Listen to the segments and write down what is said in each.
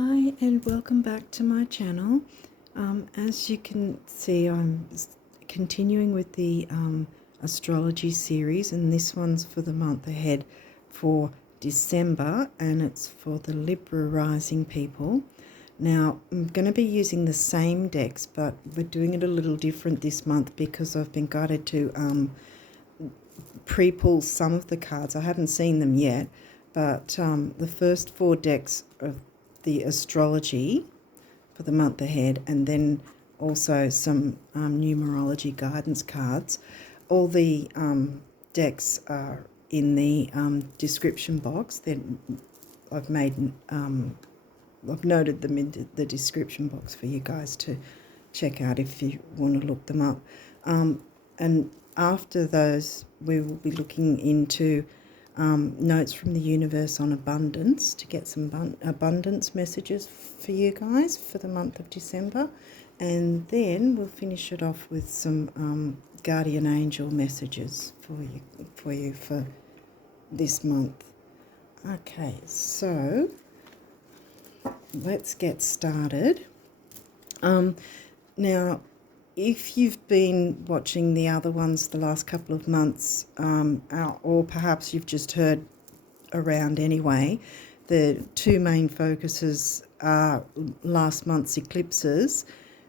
Hi and welcome back to my channel. As you can see, I'm continuing with the astrology series, and this one's for the month ahead for December, and it's for the Libra rising people. Now, I'm going to be using the same decks, but we're doing it a little different this month because I've been guided to pre-pull some of the cards. I haven't seen them yet, but the first four decks of the astrology for the month ahead, and then also some numerology guidance cards. All the decks are in the description box. Then I've noted them in the description box for you guys to check out if you want to look them up. And after those, we will be looking into notes from the universe on abundance to get some abundance messages for you guys for the month of December. And then we'll finish it off with some guardian angel messages for you for this month. Okay, so let's get started. Now, if you've been watching the other ones the last couple of months, or perhaps you've just heard around anyway, the two main focuses are last month's eclipses,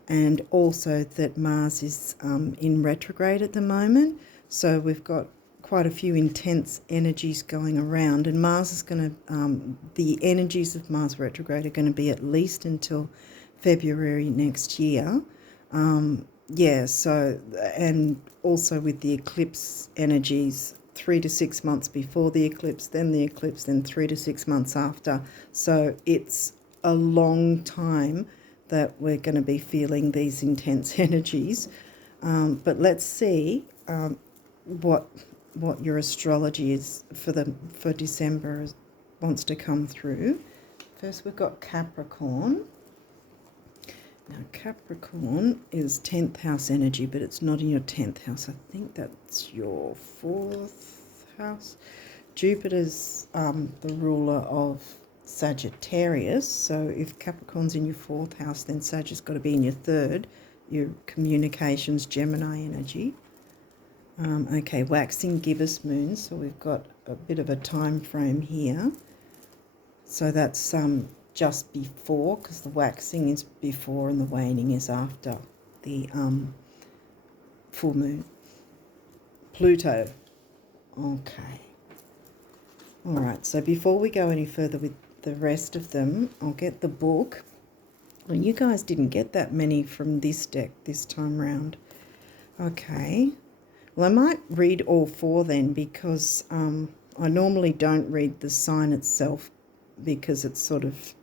and also that Mars is in retrograde at the moment. So we've got quite a few intense energies going around, and Mars is going to, the energies of Mars retrograde are going to be at least until February next year. So, and also with the eclipse energies, 3 to 6 months before the eclipse, then 3 to 6 months after. So it's a long time that we're going to be feeling these intense energies. But let's see what your astrology is for December wants to come through. First, we've got Capricorn. Now, Capricorn is 10th house energy, but it's not in your 10th house. I think that's your 4th house. Jupiter's the ruler of Sagittarius. So if Capricorn's in your 4th house, then Sagittarius got to be in your 3rd, your communications, Gemini energy. Okay, waxing gibbous moon. So we've got a bit of a time frame here. So that's just before, because the waxing is before and the waning is after the full moon. Pluto. Okay. All right, so before we go any further with the rest of them, I'll get the book. Well, you guys didn't get that many from this deck this time round. Okay. Well, I might read all four then, because I normally don't read the sign itself because it's sort of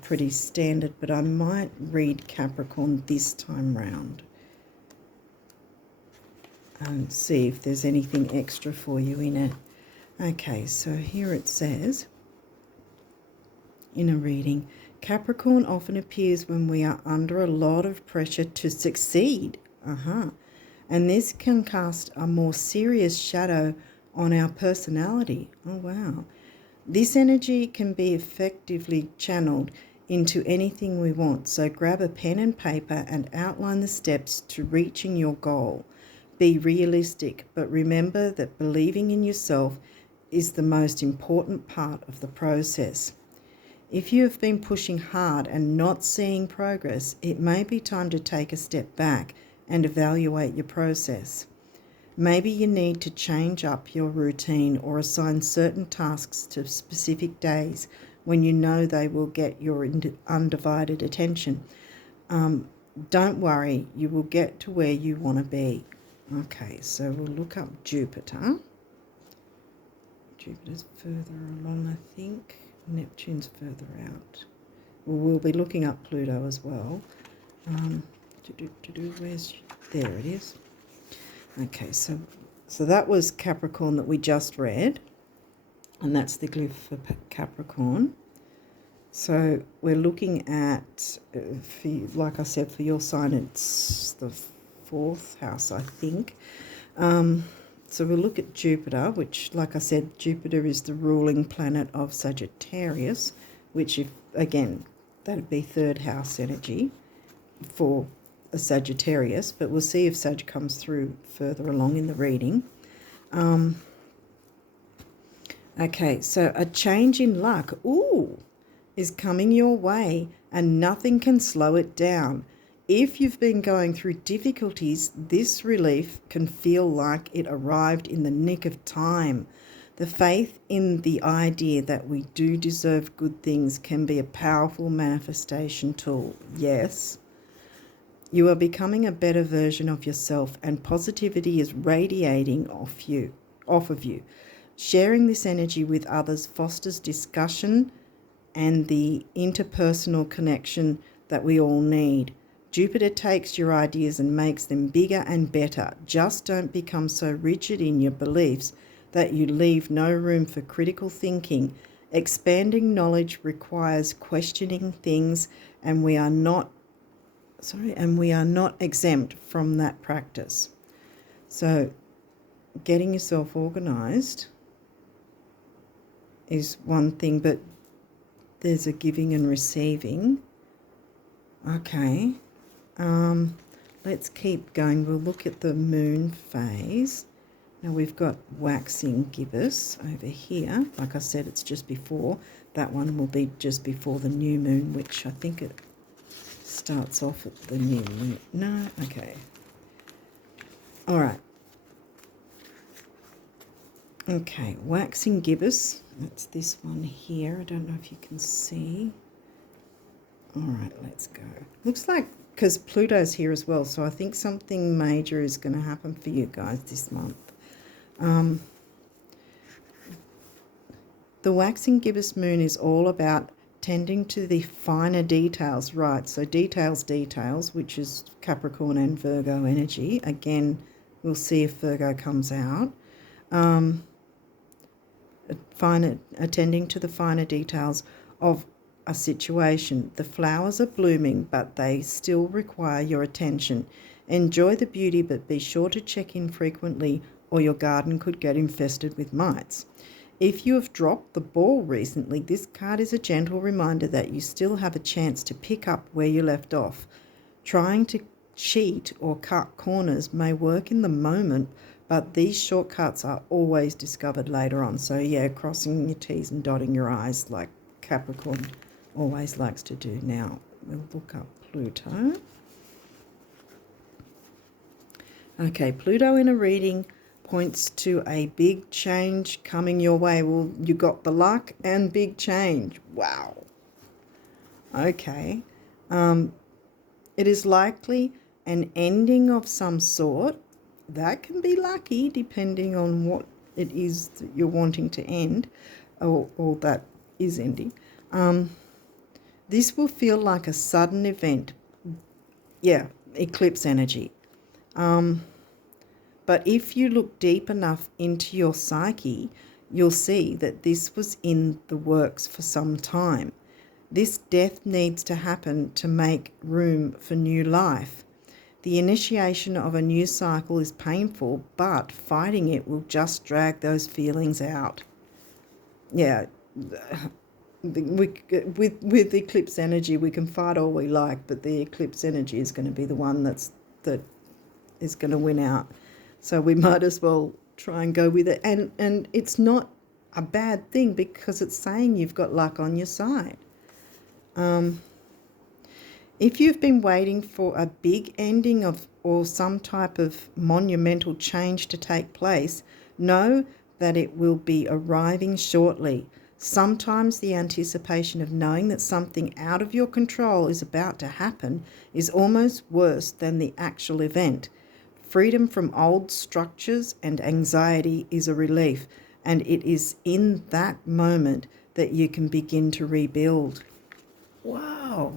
pretty standard, but I might read Capricorn this time round and see if there's anything extra for you in it. Okay, so here it says in a reading, Capricorn often appears when we are under a lot of pressure to succeed. And this can cast a more serious shadow on our personality. Oh, wow. This energy can be effectively channeled into anything we want. So grab a pen and paper and outline the steps to reaching your goal. Be realistic, but remember that believing in yourself is the most important part of the process. If you have been pushing hard and not seeing progress, it may be time to take a step back and evaluate your process. Maybe you need to change up your routine or assign certain tasks to specific days when you know they will get your undivided attention. Don't worry, you will get to where you want to be. Okay, so we'll look up Jupiter. Jupiter's further along, I think. Neptune's further out. Well, we'll be looking up Pluto as well. Where's, there it is. Okay, so that was Capricorn that we just read, and that's the glyph for Capricorn. So we're looking at, like I said, for your sign, it's the 4th house, I think. So we'll look at Jupiter, which, like I said, Jupiter is the ruling planet of Sagittarius, which if again, that'd be third house energy for a Sagittarius, but we'll see if Sag comes through further along in the reading. Okay, so a change in luck, is coming your way, and nothing can slow it down. If you've been going through difficulties, this relief can feel like it arrived in the nick of time. The faith in the idea that we do deserve good things can be a powerful manifestation tool. Yes. You are becoming a better version of yourself, and positivity is radiating off of you. Sharing this energy with others fosters discussion and the interpersonal connection that we all need. Jupiter takes your ideas and makes them bigger and better. Just don't become so rigid in your beliefs that you leave no room for critical thinking. Expanding knowledge requires questioning things, and we are not exempt from that practice. So getting yourself organized is one thing, but there's a giving and receiving. Okay. Let's keep going. We'll look at the moon phase. Now we've got waxing gibbous over here. Like I said, it's just before. That one will be just before the new moon, which I think it starts off at the new moon. No? Okay. All right. Okay, waxing gibbous. That's this one here. I don't know if you can see. All right, let's go. Looks like, because Pluto's here as well, so I think something major is going to happen for you guys this month. The waxing gibbous moon is all about tending to the finer details, right? So details, which is Capricorn and Virgo energy. Again, we'll see if Virgo comes out. Attending to the finer details of a situation. The flowers are blooming, but they still require your attention. Enjoy the beauty, but be sure to check in frequently, or your garden could get infested with mites. If you have dropped the ball recently, this card is a gentle reminder that you still have a chance to pick up where you left off. Trying to cheat or cut corners may work in the moment, but these shortcuts are always discovered later on. So yeah, crossing your T's and dotting your I's like Capricorn always likes to do. Now, we'll look up Pluto. Okay, Pluto in a reading points to a big change coming your way. Well, you got the luck and big change. Wow. Okay. It is likely an ending of some sort. That can be lucky depending on what it is that you're wanting to end or that is ending. This will feel like a sudden event. Yeah, eclipse energy. But if you look deep enough into your psyche, you'll see that this was in the works for some time. This death needs to happen to make room for new life. The initiation of a new cycle is painful, but fighting it will just drag those feelings out. Yeah, with eclipse energy, we can fight all we like, but the eclipse energy is going to be the one that is going to win out. So we might as well try and go with it. And it's not a bad thing because it's saying you've got luck on your side. If you've been waiting for a big ending or some type of monumental change to take place, know that it will be arriving shortly. Sometimes the anticipation of knowing that something out of your control is about to happen is almost worse than the actual event. Freedom from old structures and anxiety is a relief, and it is in that moment that you can begin to rebuild. Wow.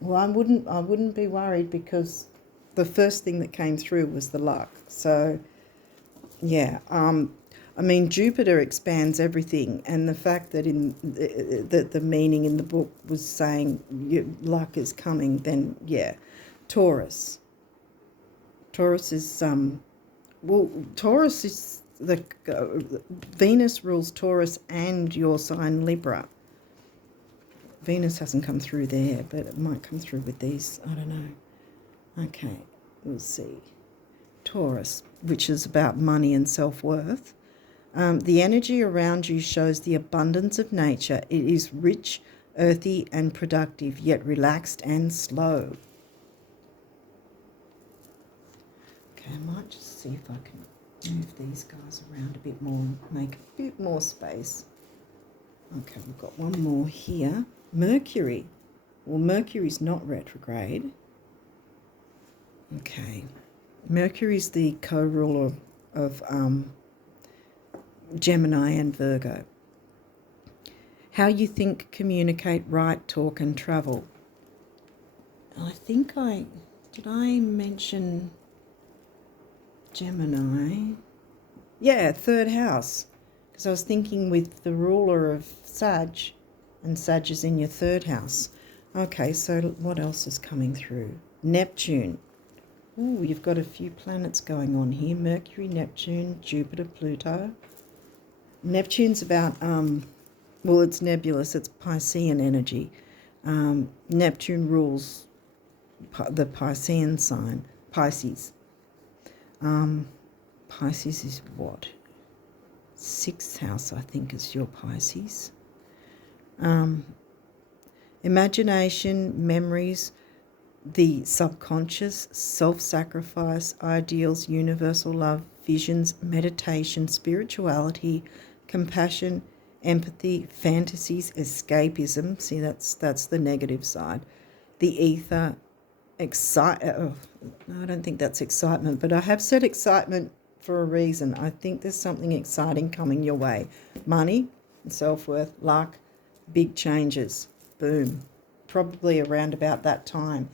Well, I wouldn't be worried because the first thing that came through was the luck. So, yeah. I mean, Jupiter expands everything, and the fact that the meaning in the book was saying luck is coming, then yeah. Taurus. Taurus is Venus rules Taurus and your sign Libra. Venus hasn't come through there, but it might come through with these. I don't know. Okay, we'll see. Taurus, which is about money and self-worth. The energy around you shows the abundance of nature. It is rich, earthy and productive, yet relaxed and slow. Okay, I might just see if I can move these guys around a bit more, make a bit more space. Okay, we've got one more here. Mercury. Well, Mercury's not retrograde. Okay. Mercury's the co-ruler of Gemini and Virgo. How you think, communicate, write, talk and travel. I think did I mention Gemini? Yeah, third house. Because I was thinking with the ruler of Sag, and Sag is in your third house. Okay, so what else is coming through? Neptune. Ooh, you've got a few planets going on here. Mercury, Neptune, Jupiter, Pluto. Neptune's about, well, it's nebulous. It's Piscean energy. Neptune rules the Piscean sign, Pisces. Pisces is what? 6th house, I think, is your Pisces. Imagination, memories, the subconscious, self-sacrifice, ideals, universal love, visions, meditation, spirituality, compassion, empathy, fantasies, escapism. See, that's the negative side. The ether, I don't think that's excitement, but I have said excitement for a reason. I think there's something exciting coming your way. Money, self-worth, luck, big changes. Boom. Probably around about that time.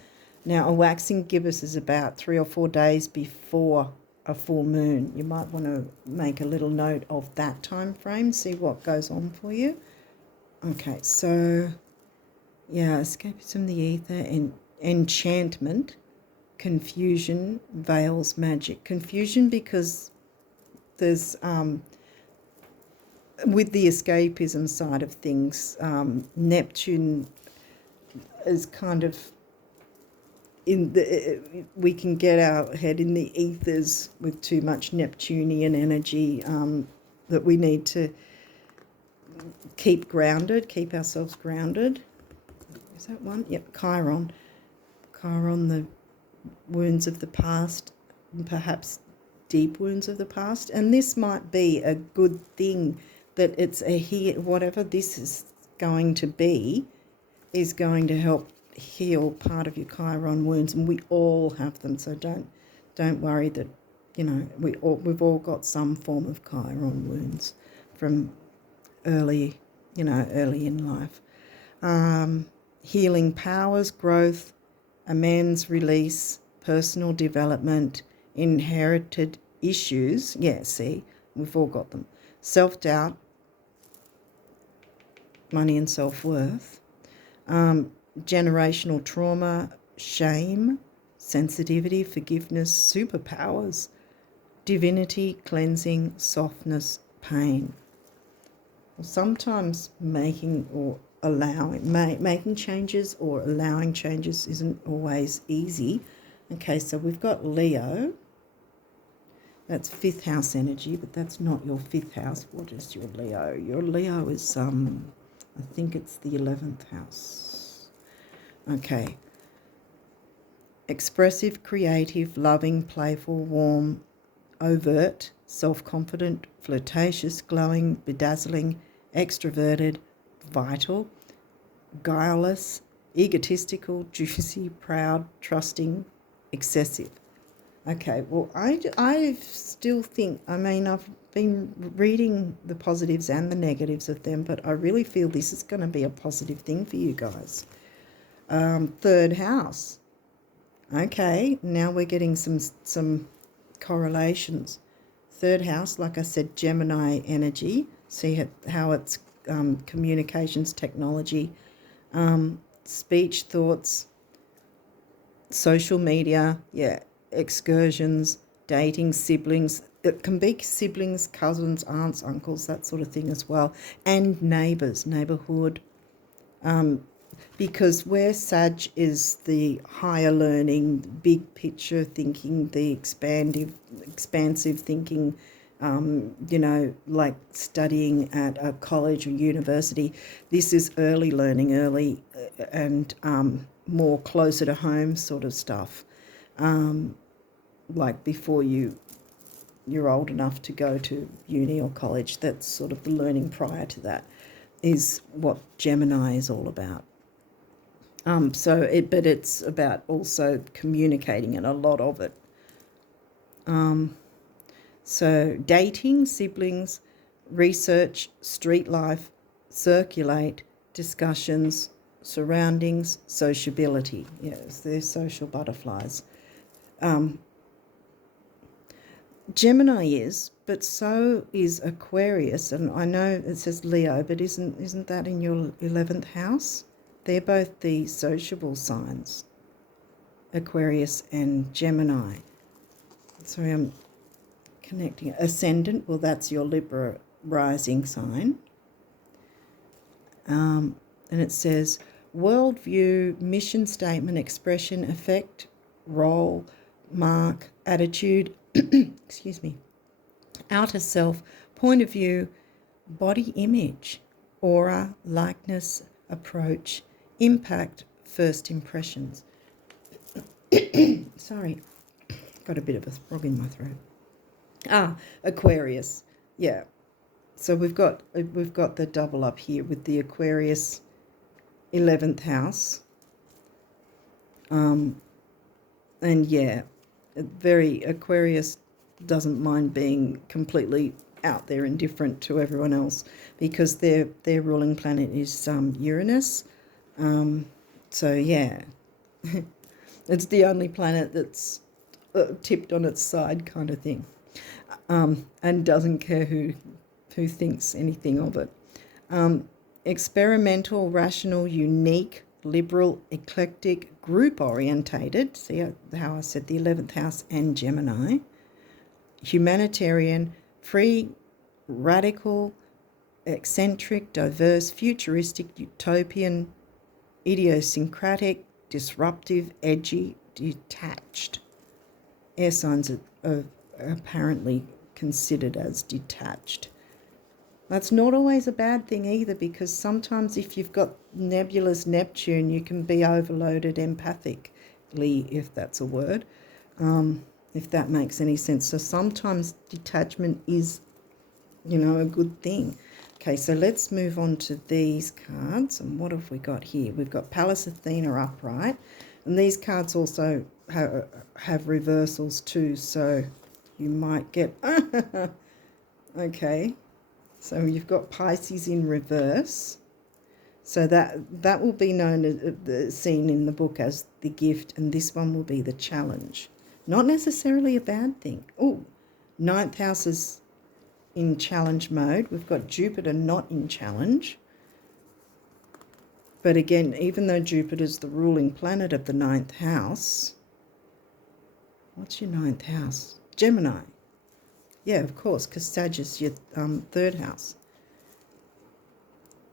Now, a waxing gibbous is about 3 or 4 days before a full moon. You might want to make a little note of that time frame, see what goes on for you. Okay, so, yeah, escapism, the ether, and enchantment, confusion, veils, magic. Confusion because there's, with the escapism side of things, Neptune is kind of we can get our head in the ethers with too much Neptunian energy, that we need to keep grounded, keep ourselves grounded. Is that one? Yep, Chiron. Chiron, the wounds of the past, perhaps deep wounds of the past. And this might be a good thing that it's whatever this is going to be is going to help heal part of your Chiron wounds, and we all have them, so don't worry that, you know, we've all got some form of Chiron wounds from early in life. Healing powers, growth, amends, release, personal development, inherited issues. Yeah, see, we've all got them. Self-doubt, money and self-worth. Generational trauma, shame, sensitivity, forgiveness, superpowers, divinity, cleansing, softness, pain. Sometimes making changes or allowing changes isn't always easy. Okay, so we've got Leo. That's 5th house energy, but that's not your 5th house. What is your Leo? Your Leo is, I think it's the 11th house. Okay. Expressive, creative, loving, playful, warm, overt, self-confident, flirtatious, glowing, bedazzling, extroverted, vital, guileless, egotistical, juicy, proud, trusting, excessive. Okay, well, I still think, I've been reading the positives and the negatives of them, but I really feel this is going to be a positive thing for you guys. 3rd house. Okay, now we're getting some correlations. 3rd house, like I said, Gemini energy. See how it's communications, technology, speech, thoughts, social media, yeah, excursions, dating, siblings. It can be siblings, cousins, aunts, uncles, that sort of thing as well. And neighbours, neighbourhood, because where Sag is the higher learning, big picture thinking, the expansive thinking, like studying at a college or university. This is early learning, early and more closer to home sort of stuff, like before you're old enough to go to uni or college. That's sort of the learning prior to that is what Gemini is all about. But it's about also communicating, and a lot of it. So dating, siblings, research, street life, circulate, discussions, surroundings, sociability. Yes, they're social butterflies. Gemini is, but so is Aquarius, and I know it says Leo, but isn't that in your 11th house? They're both the sociable signs, Aquarius and Gemini. Sorry, I'm connecting. Ascendant, well, that's your Libra rising sign. And it says worldview, mission statement, expression, effect, role, mark, attitude, excuse me, outer self, point of view, body image, aura, likeness, approach, impact, first impressions. Sorry, got a bit of a frog in my throat. Aquarius, yeah. So we've got the double up here with the Aquarius 11th house. And yeah, very Aquarius doesn't mind being completely out there and different to everyone else, because their ruling planet is Uranus. So yeah, it's the only planet that's tipped on its side kind of thing, and doesn't care who thinks anything of it. Experimental, rational, unique, liberal, eclectic, group orientated. See how I said the 11th house and Gemini. Humanitarian, free, radical, eccentric, diverse, futuristic, utopian, idiosyncratic, disruptive, edgy, detached. Air signs are apparently considered as detached. That's not always a bad thing either, because sometimes if you've got nebulous Neptune, you can be overloaded empathically, if that's a word, if that makes any sense. So sometimes detachment is, a good thing. Okay, so let's move on to these cards. And what have we got here? We've got Pallas Athena upright. And these cards also have reversals too, so you might get... Okay. So you've got Pisces in reverse. So that will be seen in the book as the gift, and this one will be the challenge. Not necessarily a bad thing. Oh, 9th house is in challenge mode. We've got Jupiter not in challenge. But again, even though Jupiter's the ruling planet of the 9th house, what's your 9th house? Gemini. Yeah, of course, because Sag is your 3rd house.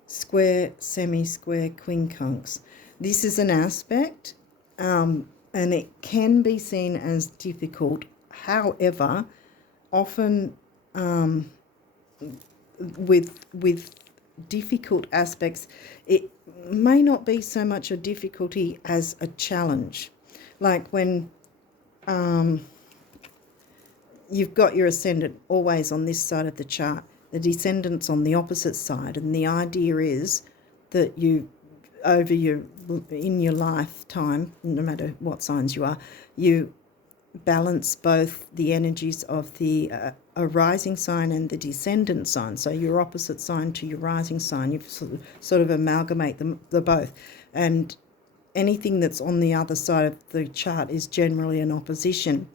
Square, semi-square, quincunx. This is an aspect, and it can be seen as difficult. However, often with difficult aspects, it may not be so much a difficulty as a challenge. Like when you've got your ascendant always on this side of the chart, the descendant's on the opposite side, and the idea is that in your lifetime, no matter what signs you are, you balance both the energies of the a rising sign and the descendant sign. So your opposite sign to your rising sign, you sort of amalgamate the both, and anything that's on the other side of the chart is generally an opposition.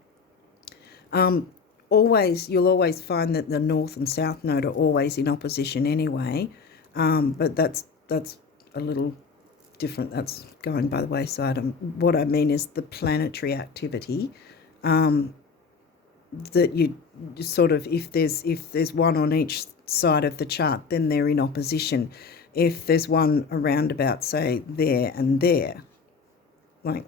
You'll always find that the north and south node are always in opposition anyway, but that's a little different. That's going by the wayside. What I mean is the planetary activity, that you sort of, if there's one on each side of the chart, then they're in opposition. if there's one around about, say, there and there, like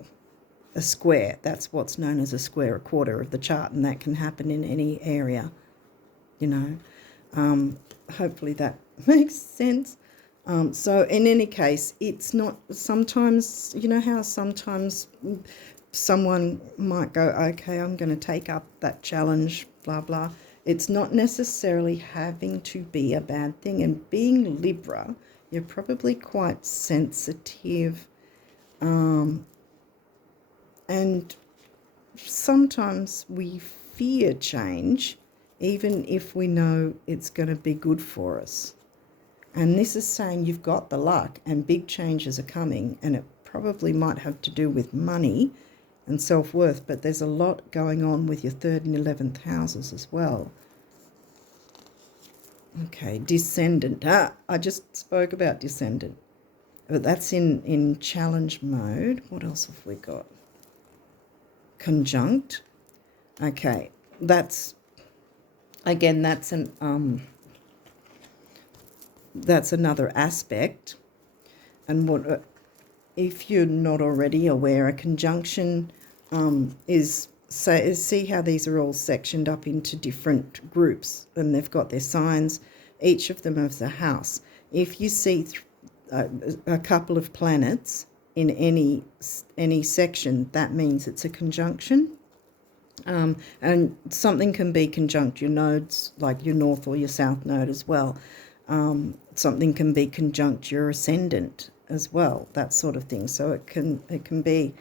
a square, that's what's known as a square, a quarter of the chart, and that can happen in any area, you know. Hopefully that makes sense. So in any case, it's not, sometimes, you know how sometimes someone might go, okay, I'm going to take up that challenge, blah, blah. It's not necessarily having to be a bad thing. And being Libra, you're probably quite sensitive, and sometimes we fear change, even if we know it's going to be good for us. And this is saying you've got the luck and big changes are coming, and it probably might have to do with money and self-worth, but there's a lot going on with your 3rd and 11th houses as well. Okay, Descendant. I just spoke about Descendant, but that's in challenge mode. What else have we got? Conjunct. Okay, that's, again, that's another aspect. And what, if you're not already aware, a conjunction is, see how these are all sectioned up into different groups, and they've got their signs, each of them as a house. If you see a couple of planets in any section, that means it's a conjunction. And something can be conjunct your nodes, like your north or your south node as well. Something can be conjunct your ascendant as well, that sort of thing. So it can be,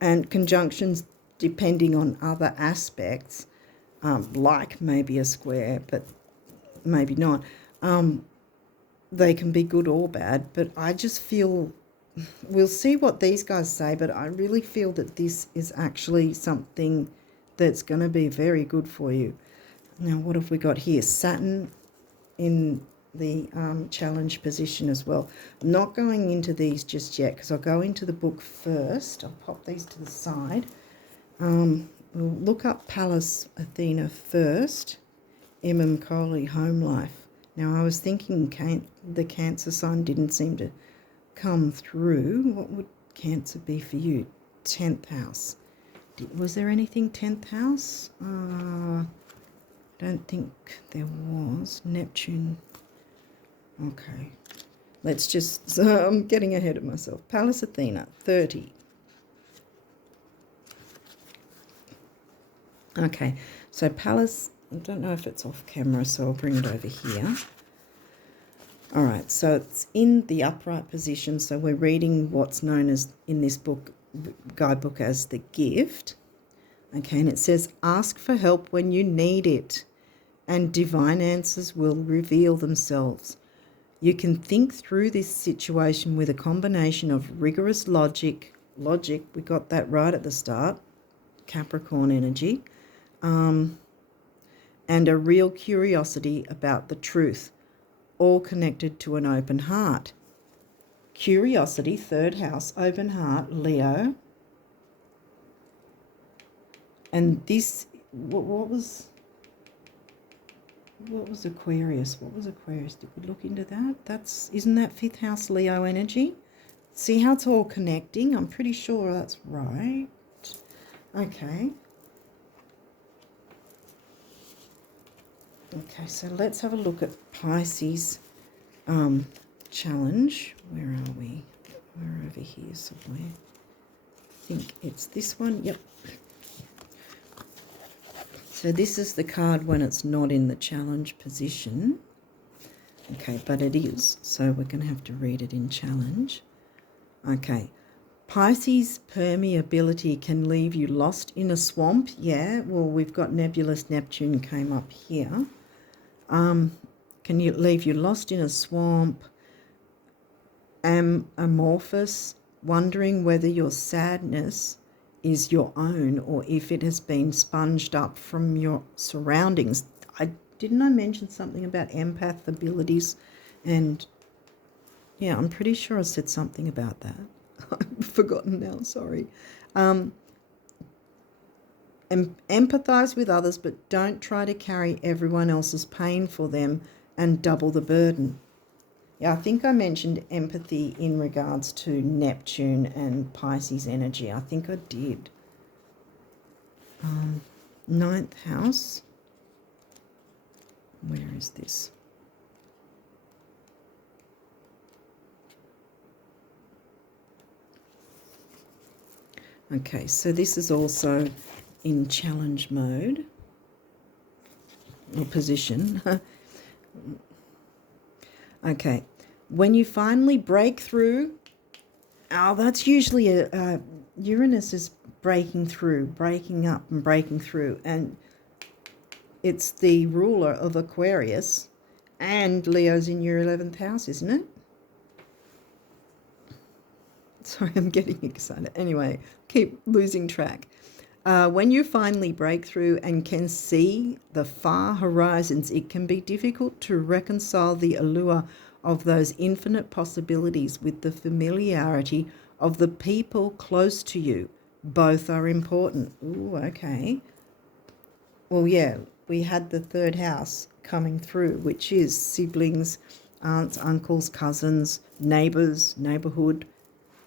and conjunctions depending on other aspects, like maybe a square, but maybe not. They can be good or bad, but I just feel, we'll see what these guys say, but I really feel that this is actually something that's going to be very good for you. Now, what have we got here? Saturn in the challenge position as well. I'm not going into these just yet because I'll go into the book first. I'll pop these to the side. We'll look up Pallas Athena first. Imam Kohli, home life. Now, I was thinking the Cancer sign didn't seem to come through. What would Cancer be for you? 10th house. Was there anything 10th house? Don't think there was. Neptune. Okay. Let's just, I'm getting ahead of myself. Pallas Athena, 30. Okay, so Pallas, I don't know if it's off camera, so I'll bring it over here. All right, so it's in the upright position, so we're reading what's known as, in this book, guidebook, as the gift. Okay, and it says, ask for help when you need it, and divine answers will reveal themselves. You can think through this situation with a combination of rigorous logic, we got that right at the start, Capricorn energy, and a real curiosity about the truth, all connected to an open heart. Curiosity, 3rd house, open heart, Leo. And this, what was Aquarius? What was Aquarius? Did we look into that? Isn't that 5th house Leo energy? See how it's all connecting? I'm pretty sure that's right. Okay. Okay, so let's have a look at Pisces challenge. Where are we? We're over here somewhere. I think it's this one. Yep. So this is the card when it's not in the challenge position. Okay, but it is. So we're going to have to read it in challenge. Okay. Pisces permeability can leave you lost in a swamp. Yeah, well, we've got nebulous Neptune came up here. Can you leave you lost in a swamp? Amorphous, wondering whether your sadness is your own or if it has been sponged up from your surroundings. Didn't I mention something about empath abilities? And yeah, I'm pretty sure I said something about that. I've forgotten now, sorry. Empathize with others, but don't try to carry everyone else's pain for them and double the burden. Yeah, I think I mentioned empathy in regards to Neptune and Pisces energy. I think I did. Ninth house. Where is this? Okay, so this is also in challenge mode or position. Okay, when you finally break through, oh, that's usually Uranus is breaking through, breaking up and breaking through, and it's the ruler of Aquarius, and Leo's in your 11th house, isn't it? Sorry, I'm getting excited. Anyway, keep losing track. When you finally break through and can see the far horizons, it can be difficult to reconcile the allure of those infinite possibilities with the familiarity of the people close to you. Both are important. Ooh, okay. Well, yeah, we had the third house coming through, which is siblings, aunts, uncles, cousins, neighbours, neighbourhood,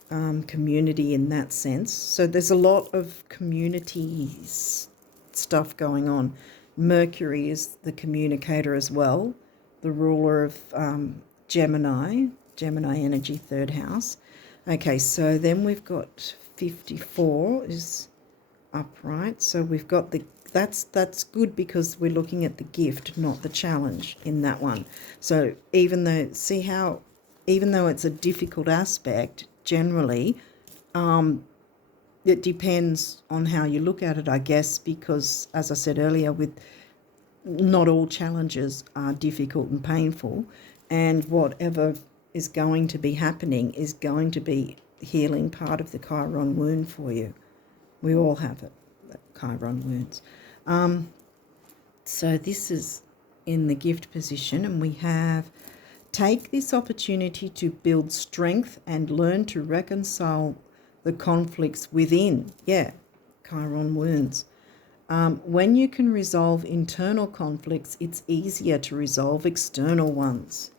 community in that sense. So there's a lot of community stuff going on. Mercury is the communicator as well, the ruler of Gemini energy, third house. Okay, so then we've got 54 is upright. So we've got that's good because we're looking at the gift, not the challenge in that one. So even though it's a difficult aspect, generally, it depends on how you look at it, I guess, because as I said earlier, with not all challenges are difficult and painful, and whatever is going to be happening is going to be healing part of the Chiron wound for you. We all have it, the Chiron wounds. So this is in the gift position, and we have take this opportunity to build strength and learn to reconcile the conflicts within. Yeah, Chiron wounds. When you can resolve internal conflicts, it's easier to resolve external ones.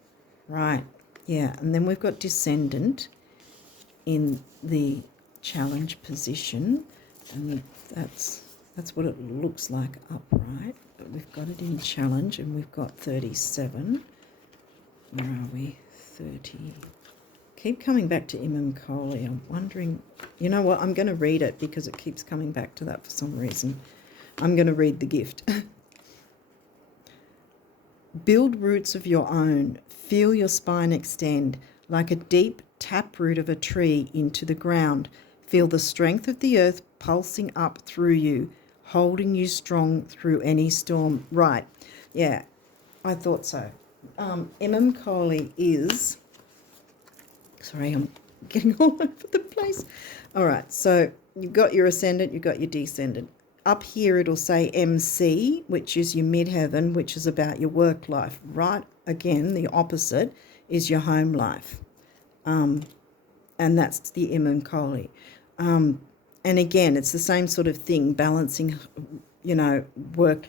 Right, yeah. And then we've got descendant in the challenge position, and that's what it looks like upright. But we've got it in challenge, and we've got 37. Where are we? 30. Keep coming back to Imam Kohli. I'm wondering, you know what? I'm going to read it because it keeps coming back to that for some reason. I'm going to read the gift. Build roots of your own. Feel your spine extend like a deep taproot of a tree into the ground. Feel the strength of the earth pulsing up through you, holding you strong through any storm. Right. Yeah, I thought so. Imam Kohli is... Sorry, I'm getting all over the place. All right, so you've got your ascendant, you've got your descendant. Up here it'll say MC, which is your midheaven, which is about your work life. Right, again, the opposite is your home life. And that's the Imam Kohli. And again, it's the same sort of thing, balancing, work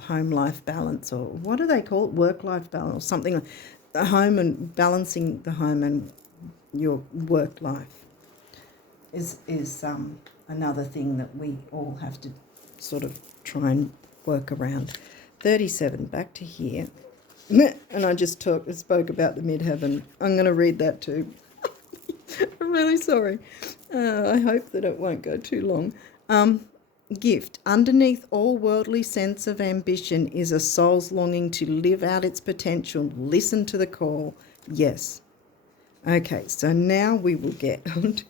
home life balance, or what do they call it? Work life balance, or something like the home, and balancing the home and your work life is another thing that we all have to sort of try and work around. 37, back to here. And I just spoke about the midheaven. I'm going to read that too. I'm really sorry. I hope that it won't go too long. Gift. Underneath all worldly sense of ambition is a soul's longing to live out its potential. Listen to the call. Yes. Okay, so now we will get onto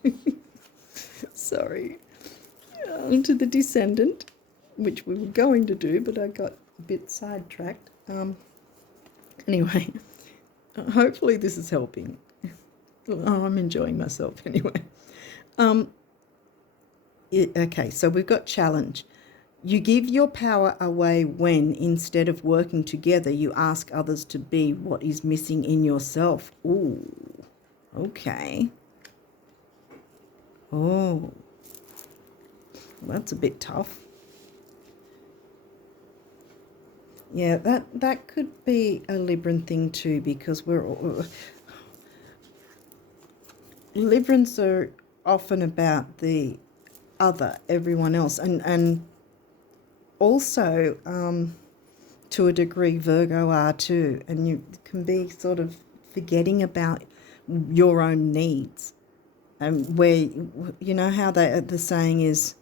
onto the descendant, which we were going to do, but I got a bit sidetracked. Anyway, hopefully this is helping. Oh, I'm enjoying myself anyway. Okay, so we've got challenge. You give your power away when, instead of working together, you ask others to be what is missing in yourself. Ooh, okay. Oh, that's a bit tough. Yeah, that could be a Libran thing too, because Librans are often about the other, everyone else, and also to a degree Virgo are too, and you can be sort of forgetting about your own needs, and where you know how the saying is,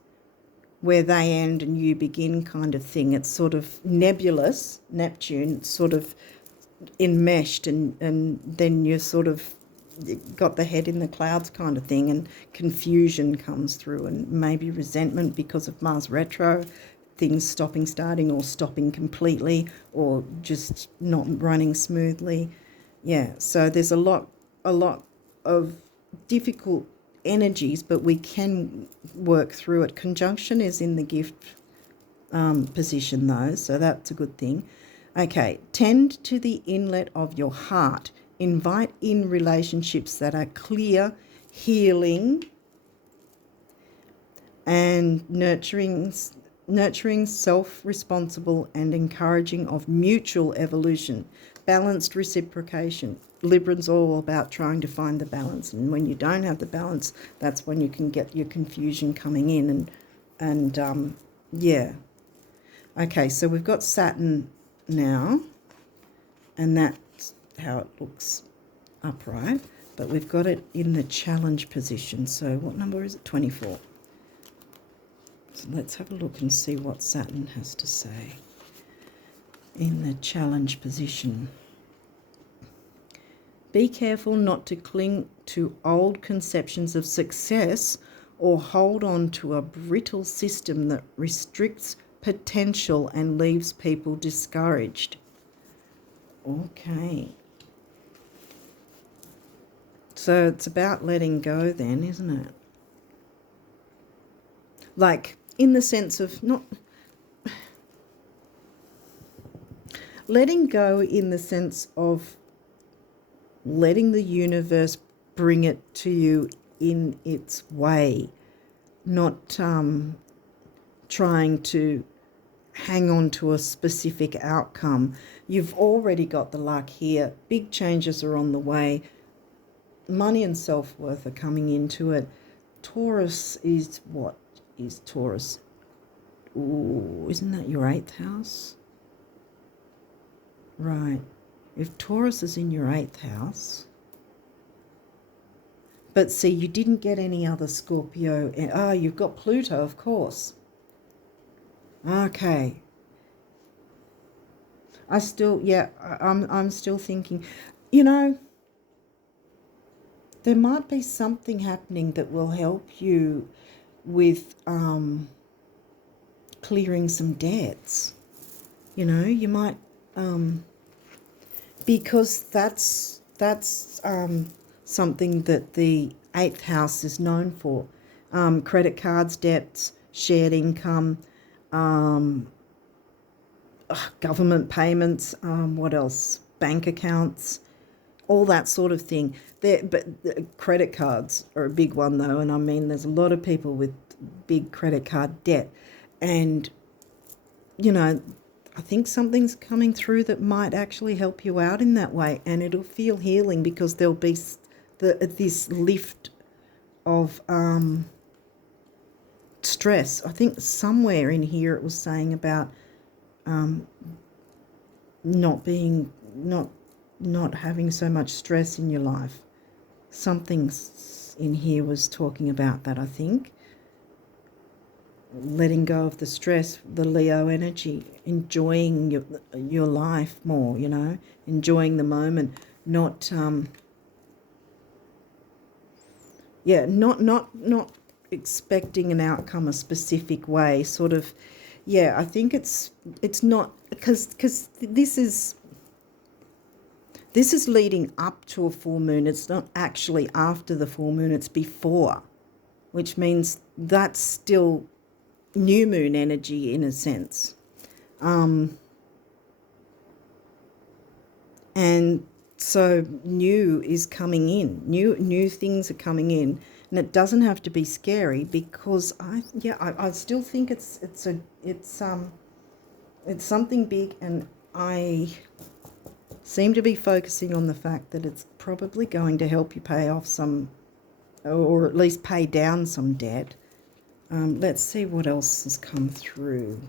where they end and you begin kind of thing. It's sort of nebulous, Neptune, sort of enmeshed, and then you're sort of got the head in the clouds kind of thing, and confusion comes through, and maybe resentment because of Mars retro, things stopping, starting, or stopping completely, or just not running smoothly. Yeah, so there's a lot of difficult energies, but we can work through it. Conjunction is in the gift position though, so that's a good thing. Okay, tend to the inlet of your heart. Invite in relationships that are clear, healing, and nurturing, self-responsible, and encouraging of mutual evolution. Balanced reciprocation. Librans all about trying to find the balance, and when you don't have the balance, that's when you can get your confusion coming in, and yeah. Okay, so we've got Saturn now, and that's how it looks upright, but we've got it in the challenge position. So what number is it? 24. So let's have a look and see what Saturn has to say in the challenge position. Be careful not to cling to old conceptions of success or hold on to a brittle system that restricts potential and leaves people discouraged. Okay. So it's about letting go then, isn't it? Like, in the sense of not letting go, in the sense of letting the universe bring it to you in its way, not trying to hang on to a specific outcome. You've already got the luck here. Big changes are on the way. Money and self-worth are coming into it. Taurus is, what is Taurus? Ooh, isn't that your 8th house? Right. If Taurus is in your 8th house, but see, you didn't get any other Scorpio. You've got Pluto, of course. Okay. I'm still thinking, you know, there might be something happening that will help you with clearing some debts. You know, you might, because that's something that the 8th house is known for. Credit cards, debts, shared income, government payments, what else? Bank accounts, all that sort of thing. But credit cards are a big one though, and I mean there's a lot of people with big credit card debt, and you know, I think something's coming through that might actually help you out in that way, and it'll feel healing because there'll be this lift of stress. I think somewhere in here it was saying about not having so much stress in your life. Something in here was talking about that, I think. Letting go of the stress, the Leo energy, enjoying your life more, you know, enjoying the moment, not expecting an outcome a specific way, sort of. Yeah, I think it's not, because this is leading up to a full moon. It's not actually after the full moon, it's before, which means that's still new moon energy in a sense. And so new is coming in, new things are coming in, and it doesn't have to be scary, because I still think it's something big, and I seem to be focusing on the fact that it's probably going to help you pay off some, or at least pay down some debt. Let's see what else has come through.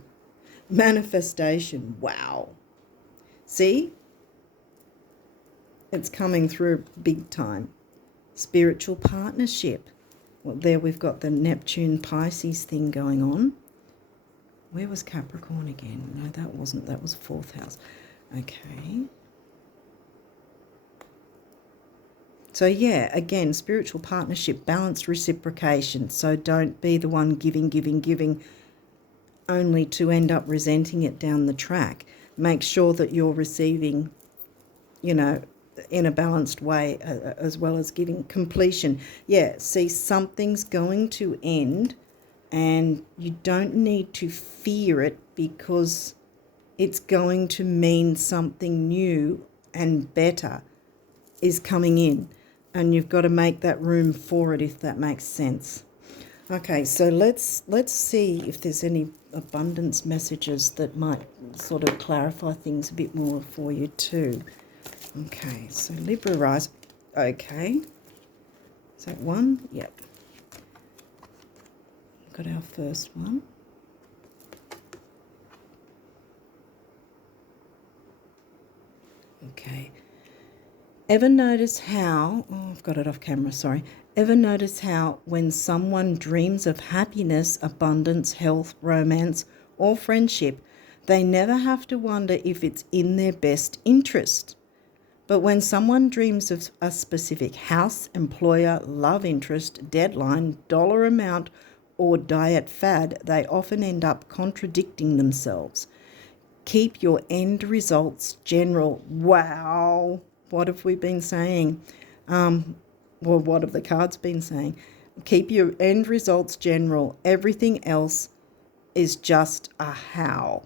Manifestation. Wow. See? It's coming through big time. Spiritual partnership. Well, there we've got the Neptune Pisces thing going on. Where was Capricorn again? No, that wasn't. That was 4th house. Okay. So, yeah, again, spiritual partnership, balanced reciprocation. So don't be the one giving, only to end up resenting it down the track. Make sure that you're receiving, you know, in a balanced way, as well as giving. Completion. Yeah, see, something's going to end and you don't need to fear it because it's going to mean something new and better is coming in. And you've got to make that room for it, if that makes sense. Okay, so let's see if there's any abundance messages that might sort of clarify things a bit more for you too. Okay, so Libra rise. Okay. Is that one? Yep. Got our first one. Okay. Ever notice how, oh, I've got it off camera, sorry. Ever notice how when someone dreams of happiness, abundance, health, romance, or friendship, they never have to wonder if it's in their best interest? But when someone dreams of a specific house, employer, love interest, deadline, dollar amount, or diet fad, they often end up contradicting themselves. Keep your end results general. Wow. What have we been saying? Well, what have the cards been saying? Keep your end results general. Everything else is just a how.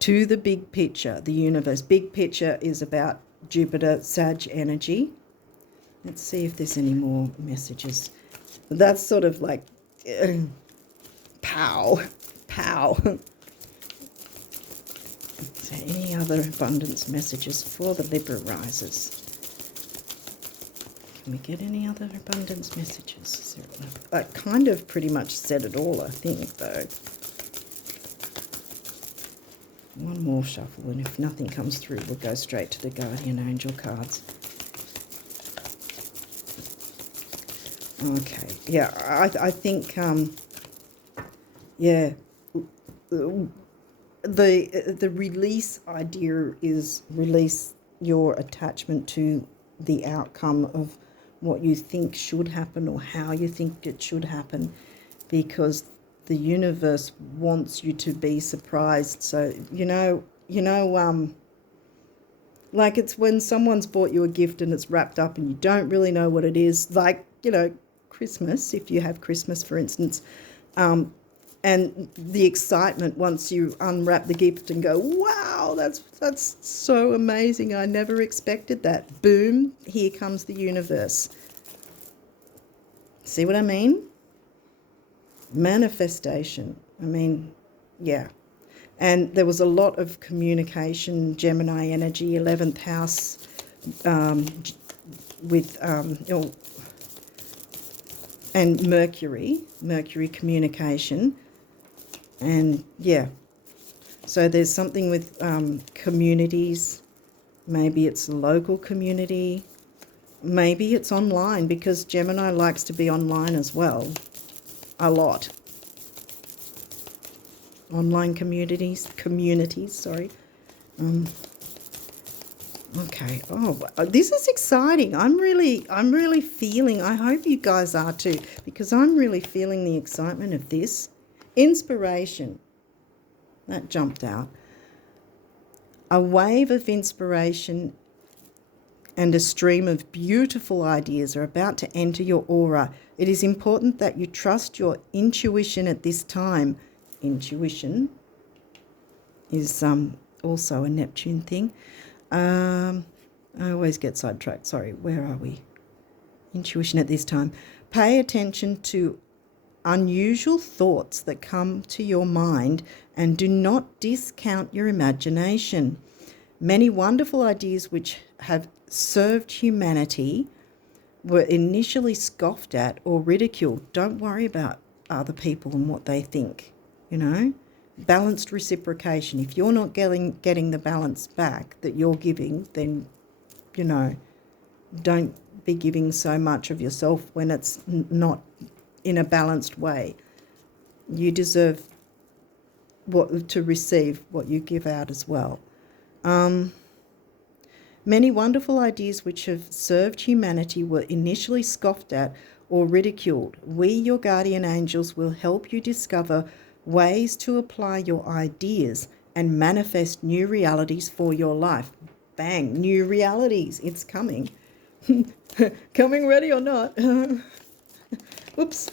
To the big picture, the universe. Big picture is about Jupiter, Sag energy. Let's see if there's any more messages. That's sort of like, pow. So any other abundance messages for the Libra risers? Can we get any other abundance messages? I kind of pretty much said it all, I think, though. One more shuffle, and if nothing comes through, we'll go straight to the Guardian Angel cards. Okay, yeah, I think, yeah, the release idea is release your attachment to the outcome of what you think should happen or how you think it should happen, because the universe wants you to be surprised. So, like it's when someone's bought you a gift and it's wrapped up and you don't really know what it is, like, Christmas, if you have Christmas, for instance, and the excitement once you unwrap the gift and go, wow, that's so amazing. I never expected that. Boom, here comes the universe. See what I mean? Manifestation. I mean, yeah. And there was a lot of communication, Gemini energy, 11th house, with, and Mercury communication. And yeah, so there's something with communities. Maybe it's a local community. Maybe it's online, because Gemini likes to be online as well. A lot. Online communities, sorry. Okay. Oh, this is exciting. I'm really feeling, I hope you guys are too, because I'm really feeling the excitement of this. Inspiration. That jumped out. A wave of inspiration and a stream of beautiful ideas are about to enter your aura. It is important that you trust your intuition at this time. Intuition is also a Neptune thing. I always get sidetracked. Sorry, where are we? Intuition at this time. Pay attention to unusual thoughts that come to your mind and do not discount your imagination. Many wonderful ideas which have served humanity were initially scoffed at or ridiculed. Don't worry about other people and what they think, you know. Balanced reciprocation. If you're not getting the balance back that you're giving, then, you know, don't be giving so much of yourself when it's not in a balanced way. You deserve to receive what you give out as well. Many wonderful ideas which have served humanity were initially scoffed at or ridiculed. We, your guardian angels, will help you discover ways to apply your ideas and manifest new realities for your life. Bang, new realities. It's coming. Coming ready or not. Oops.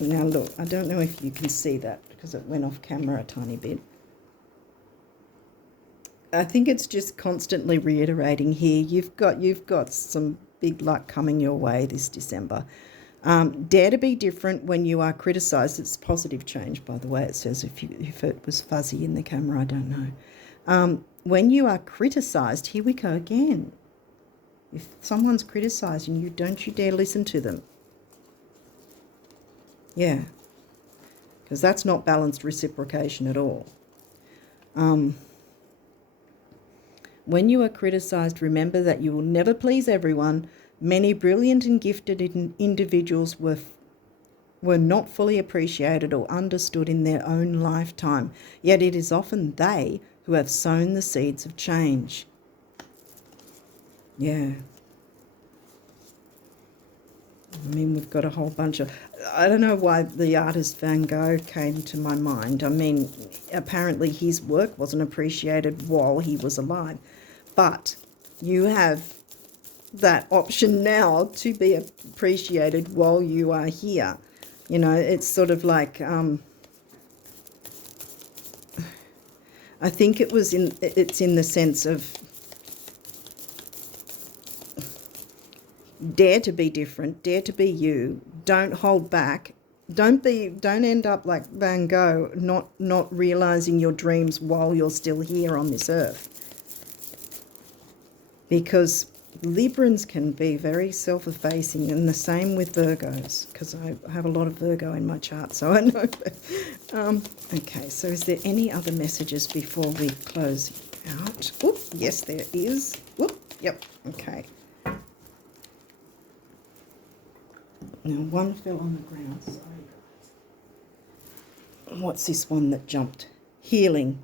Now look, I don't know if you can see that because it went off camera a tiny bit. I think it's just constantly reiterating here. You've got some big luck coming your way this December. Dare to be different when you are criticised. It's positive change, by the way. It says if it was fuzzy in the camera, I don't know. When you are criticised, here we go again. If someone's criticising you, don't you dare listen to them. Yeah, because that's not balanced reciprocation at all. When you are criticised, remember that you will never please everyone. Many brilliant and gifted individuals were not fully appreciated or understood in their own lifetime, yet it is often they who have sown the seeds of change. Yeah. I mean, we've got a whole bunch of... I don't know why the artist Van Gogh came to my mind. I mean, apparently his work wasn't appreciated while he was alive. But you have that option now to be appreciated while you are here. You know, it's sort of like... I think it's in the sense of dare to be different, dare to be you, don't hold back, don't end up like Van Gogh, not realizing your dreams while you're still here on this earth. Because Librans can be very self-effacing, and the same with Virgos, because I have a lot of Virgo in my chart, so I know. Okay, so is there any other messages before we close out? Oop, yes, there is. Oop, yep, okay. Now, one fell on the ground, sorry guys. What's this one that jumped? Healing.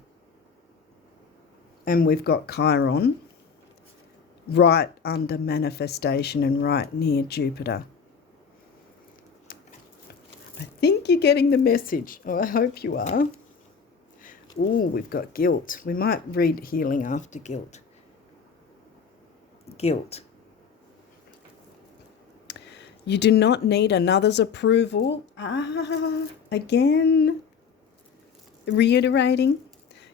And we've got Chiron right under manifestation and right near Jupiter. I think you're getting the message. Oh, I hope you are. Ooh, we've got guilt. We might read healing after guilt. Guilt. You do not need another's approval. Again, reiterating.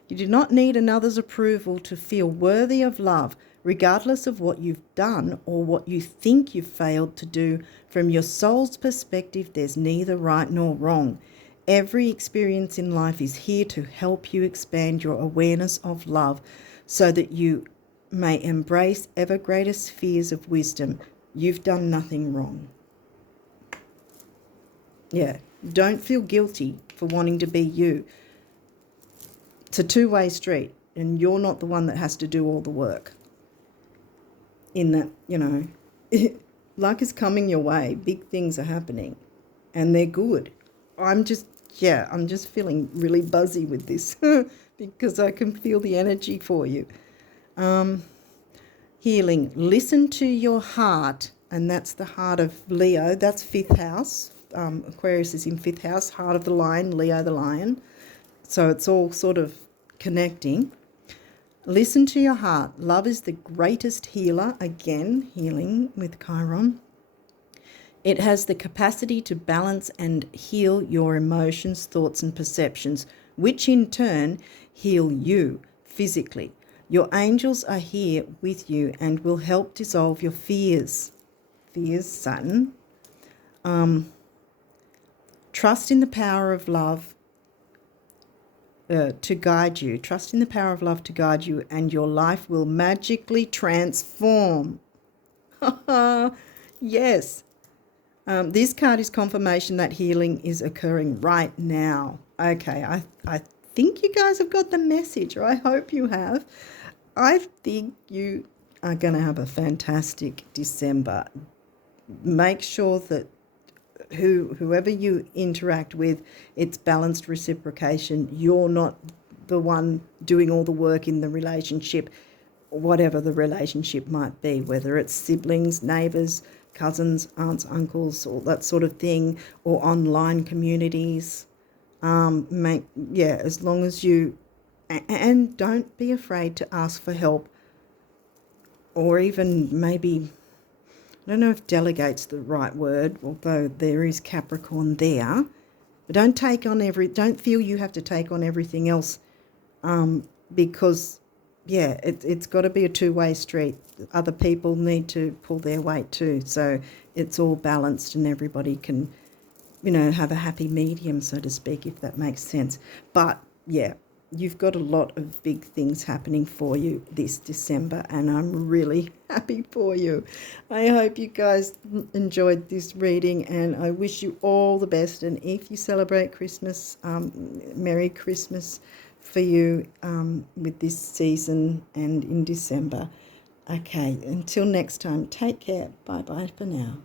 You do not need another's approval to feel worthy of love, regardless of what you've done or what you think you've failed to do. From your soul's perspective, there's neither right nor wrong. Every experience in life is here to help you expand your awareness of love so that you may embrace ever greater spheres of wisdom. You've done nothing wrong. Yeah, don't feel guilty for wanting to be you. It's a two-way street, and you're not the one that has to do all the work. In that, you know, luck is coming your way. Big things are happening, and they're good. I'm just feeling really buzzy with this because I can feel the energy for you. Healing. Listen to your heart, and that's the heart of Leo. That's 5th house. Aquarius is in 5th house, heart of the lion, Leo the lion. So it's all sort of connecting. Listen to your heart. Love is the greatest healer. Again, healing with Chiron. It has the capacity to balance and heal your emotions, thoughts, and perceptions, which in turn heal you physically. Your angels are here with you and will help dissolve your fears. Fears, Saturn. Trust in the power of love to guide you. Trust in the power of love to guide you, and your life will magically transform. Yes. This card is confirmation that healing is occurring right now. Okay, I think you guys have got the message, or I hope you have. I think you are going to have a fantastic December. Make sure that whoever you interact with, it's balanced reciprocation. You're not the one doing all the work in the relationship, whatever the relationship might be, whether it's siblings, neighbours, cousins, aunts, uncles, all that sort of thing, or online communities. As long as you, and don't be afraid to ask for help, or even maybe, I don't know if delegate's the right word, although there is Capricorn there. But don't feel you have to take on everything else, because, it's got to be a two-way street. Other people need to pull their weight too. So it's all balanced and everybody can, have a happy medium, so to speak, if that makes sense. But, you've got a lot of big things happening for you this December, and I'm really happy for you. I hope you guys enjoyed this reading, and I wish you all the best. And if you celebrate Christmas, Merry Christmas for you with this season and in December. Okay, until next time, take care. Bye-bye for now.